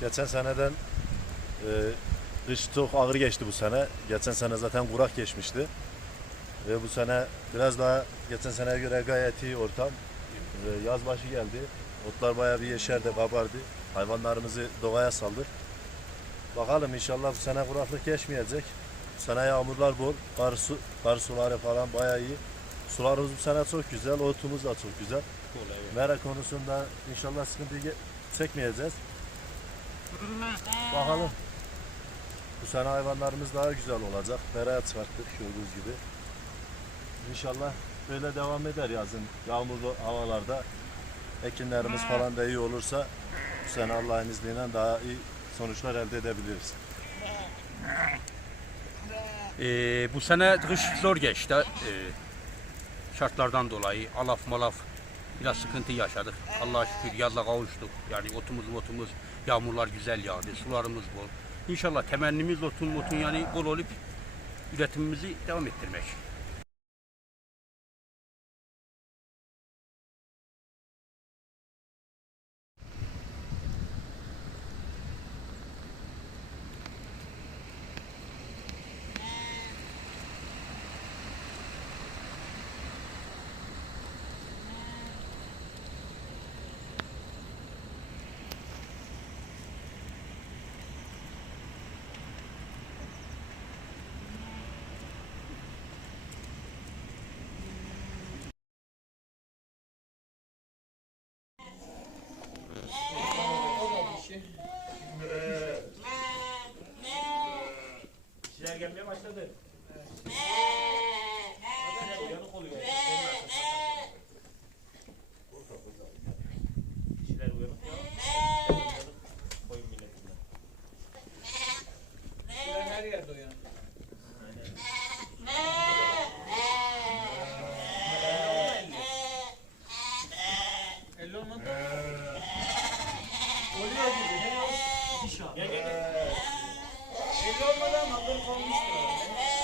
Geçen seneden e, kış çok ağır geçti bu sene. Geçen sene zaten kurak geçmişti. Ve bu sene biraz daha geçen seneye göre gayet iyi ortam. E, yaz başı geldi. Otlar bayağı bir yeşerdi, kabardı. Hayvanlarımızı doğaya saldık. Bakalım inşallah bu sene kuraklık geçmeyecek. Bu sene yağmurlar bol, kar, su, kar suları falan bayağı iyi. Sularımız bu sene çok güzel, otumuz da çok güzel. Mera konusunda inşallah sıkıntı çekmeyeceğiz. Bakalım. Bu sene hayvanlarımız daha güzel olacak. Meraya çıkarttık gördüğünüz gibi. İnşallah böyle devam eder yazın yağmurlu havalarda. Ekinlerimiz falan da iyi olursa bu sene Allah'ın izniyle daha iyi sonuçlar elde edebiliriz. Ee, bu sene kış zor geçti. Ee, şartlardan dolayı alaf malaf biraz sıkıntı yaşadık. Allah'a şükür yazla kavuştuk. Yani otumuz otumuz yağmurlar güzel yağdı. Sularımız bol. İnşallah temennimiz otun otun yani bol olup üretimimizi devam ettirmek. İşler gelmeye başladı. Uyanık oluyor. İşler uyanık ya. Koyun milletine. Ben her yerde uyanık. Elli olmadı. Oluyor gibi. Gel gel gel. Elli olmadı ama dur konmuştu.